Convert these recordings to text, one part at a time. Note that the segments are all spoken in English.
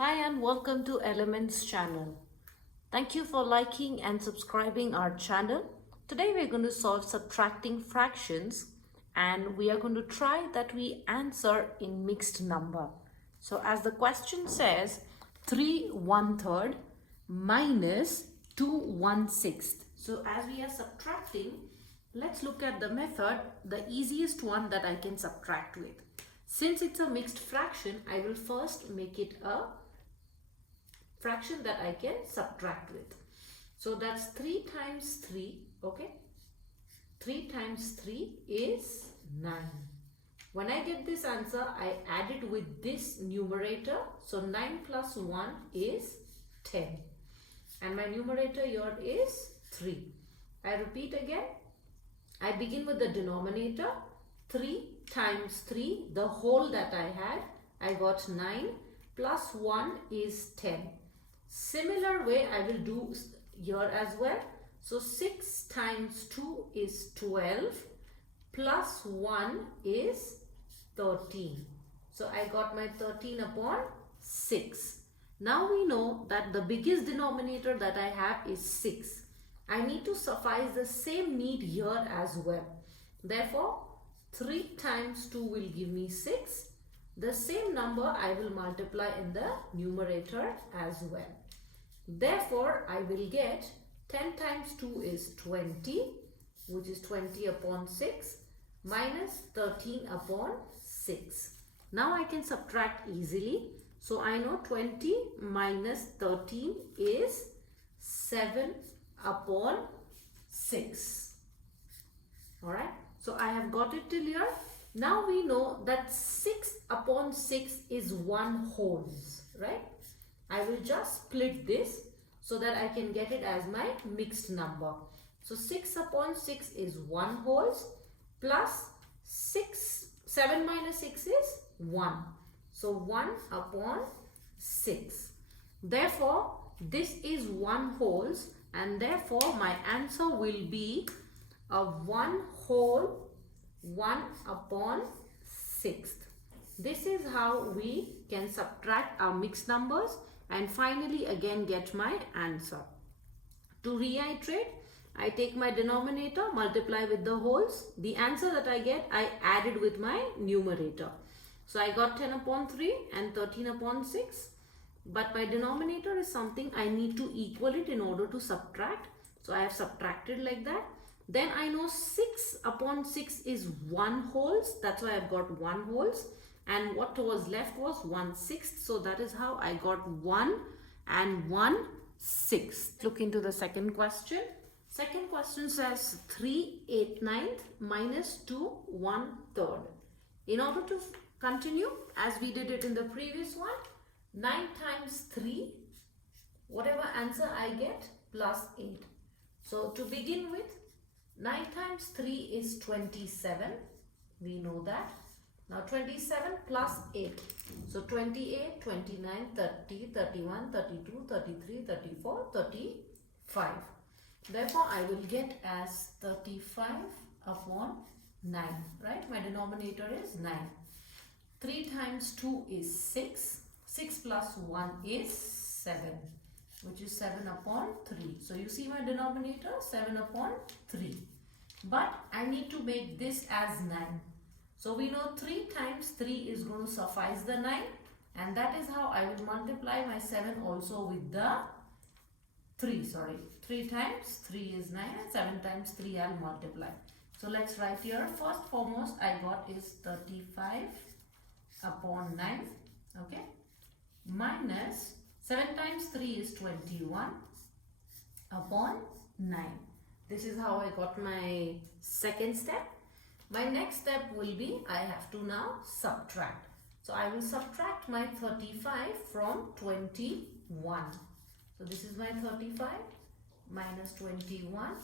Hi and welcome to Elements channel. Thank you for liking and subscribing our channel. Today we're going to solve subtracting fractions and we are going to try that we answer in mixed number. So as the question says 3/1/3 minus 2/1/6. So as we are subtracting, let's look at the method, the easiest one that I can subtract with. Since it's a mixed fraction, I will first make it a fraction that I can subtract with. So that's 3 times 3, okay? 3 times 3 is 9. When I get this answer, I add it with this numerator. So 9 plus 1 is 10. And my numerator here is 3. I repeat again. I begin with the denominator. 3 times 3, the whole that I had, I got 9 plus 1 is 10. Similar way I will do here as well. So 6 times 2 is 12 plus 1 is 13. So I got my 13 upon 6. Now we know that the biggest denominator that I have is 6. I need to suffice the same need here as well. Therefore, 3 times 2 will give me 6. The same number I will multiply in the numerator as well. Therefore, I will get 10 times 2 is 20, which is 20 upon 6 minus 13 upon 6. Now I can subtract easily. So I know 20 minus 13 is 7 upon 6. Alright. So I have got it till here. Now we know that 6 upon 6 is 1 whole, right? I will just split this so that I can get it as my mixed number. So 6 upon 6 is 1 whole plus 7 minus 6 is 1. So 1 upon 6. Therefore, this is 1 whole and therefore my answer will be a 1 whole 1 upon 6. This is how we can subtract our mixed numbers and finally again get my answer. To reiterate, I take my denominator, multiply with the wholes. The answer that I get, I added with my numerator. So I got 10 upon 3 and 13 upon 6. But my denominator is something I need to equal it in order to subtract. So I have subtracted like that. Then I know 6 upon 6 is 1 wholes. That's why I've got 1 wholes. And what was left was 1/6. So that is how I got 1 and 1/6. Look into the second question. Second question says 3/8/9 minus 2/1/3. In order to continue as we did it in the previous one, 9 times 3, whatever answer I get, plus 8. So to begin with, 9 times 3 is 27. We know that. Now 27 plus 8. So 28, 29, 30, 31, 32, 33, 34, 35. Therefore, I will get as 35 upon 9. Right? My denominator is 9. 3 times 2 is 6. 6 plus 1 is 7. Which is 7 upon 3. So you see my denominator 7 upon 3. But I need to make this as 9. So we know 3 times 3 is going to suffice the 9. And that is how I will multiply my 7 also with the 3. 3 times 3 is 9 and 7 times 3 I'll multiply. So let's write here. First foremost I got is 35 upon 9. Okay. Minus 7 times 3 is 21 upon 9. This is how I got my second step. My next step will be I have to now subtract. So I will subtract my 35 from 21. So this is my 35 minus 21.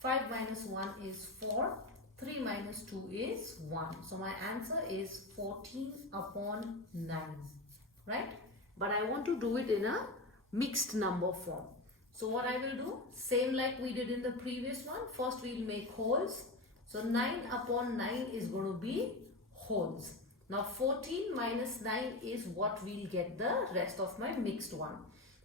5 minus 1 is 4. 3 minus 2 is 1. So my answer is 14 upon 9. Right? But I want to do it in a mixed number form. So what I will do, same like we did in the previous one. First we will make wholes. So 9 upon 9 is going to be wholes. Now 14 minus 9 is what we'll get the rest of my mixed one.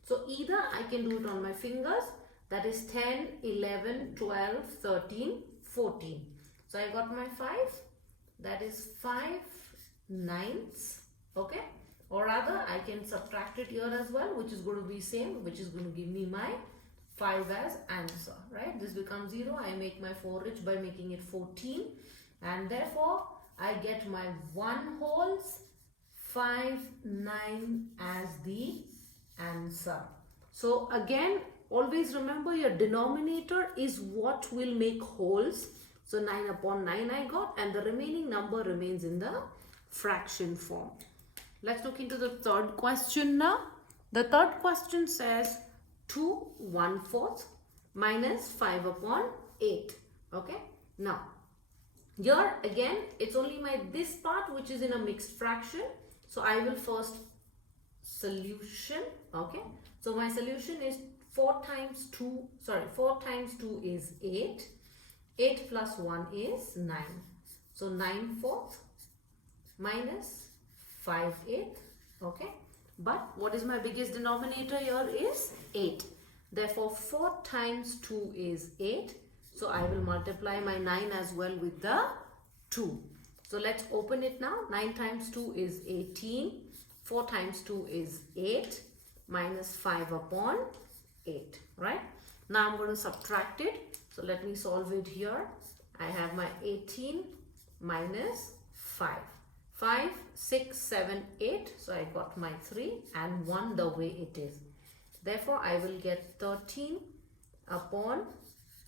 So either I can do it on my fingers, that is 10, 11, 12, 13, 14. So I got my 5, that is 5 ninths, okay? Or rather I can subtract it here as well, which is going to be same, which is going to give me my 5 as answer, right? This becomes 0. I make my 4 rich by making it 14, and therefore I get my 1 wholes 5 9 as the answer. So again, always remember your denominator is what will make wholes. So 9 upon 9 I got, and the remaining number remains in the fraction form. Let's look into the third question now. The third question says 2 1/4 minus 5 upon 8. Okay. Now, here again, it's only my this part which is in a mixed fraction. So I will first solution. Okay. So my solution is 4 times 2 is 8. 8 plus 1 is 9. So 9/4 minus 5/8. Okay. But what is my biggest denominator here is 8. Therefore 4 times 2 is 8. So I will multiply my 9 as well with the 2. So let's open it now. 9 times 2 is 18. 4 times 2 is 8 minus 5 upon 8, right? Now I'm going to subtract it. So let me solve it here. I have my 18 minus 5. 5, 6, 7, 8. So I got my 3 and 1 the way it is. Therefore, I will get 13 upon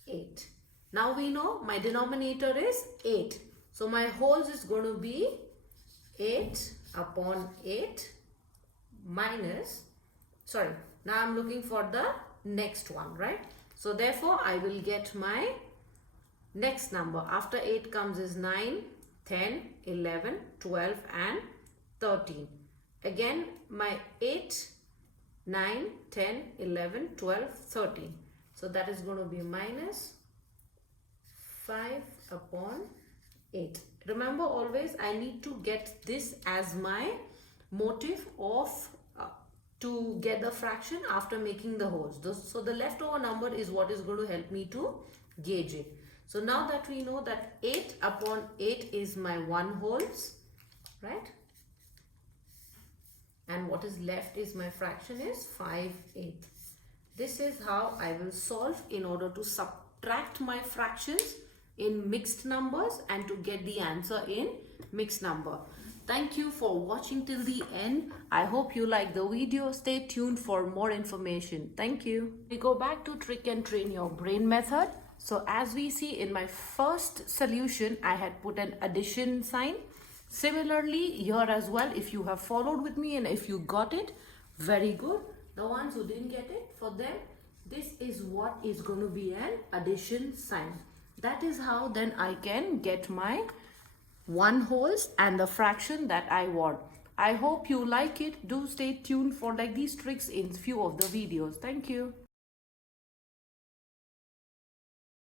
8. Now we know my denominator is 8. So my wholes is going to be 8 upon 8 minus, now I'm looking for the next one, right? So therefore, I will get my next number. After 8 comes is 9, 10, 11, 12 and 13. Again, my 8, 9, 10, 11, 12, 13. So that is going to be minus 5 upon 8. Remember always I need to get this as my motive of to get the fraction after making the wholes. So the leftover number is what is going to help me to gauge it. So now that we know that 8 upon 8 is my 1 wholes, right? And what is left is my fraction is 5/8. This is how I will solve in order to subtract my fractions in mixed numbers and to get the answer in mixed number. Thank you for watching till the end. I hope you like the video. Stay tuned for more information. Thank you. We go back to trick and train your brain method. So as we see in my first solution, I had put an addition sign. Similarly, here as well, if you have followed with me and if you got it, very good. The ones who didn't get it, for them, this is what is going to be an addition sign. That is how then I can get my 1 wholes and the fraction that I want. I hope you like it. Do stay tuned for like these tricks in few of the videos. Thank you.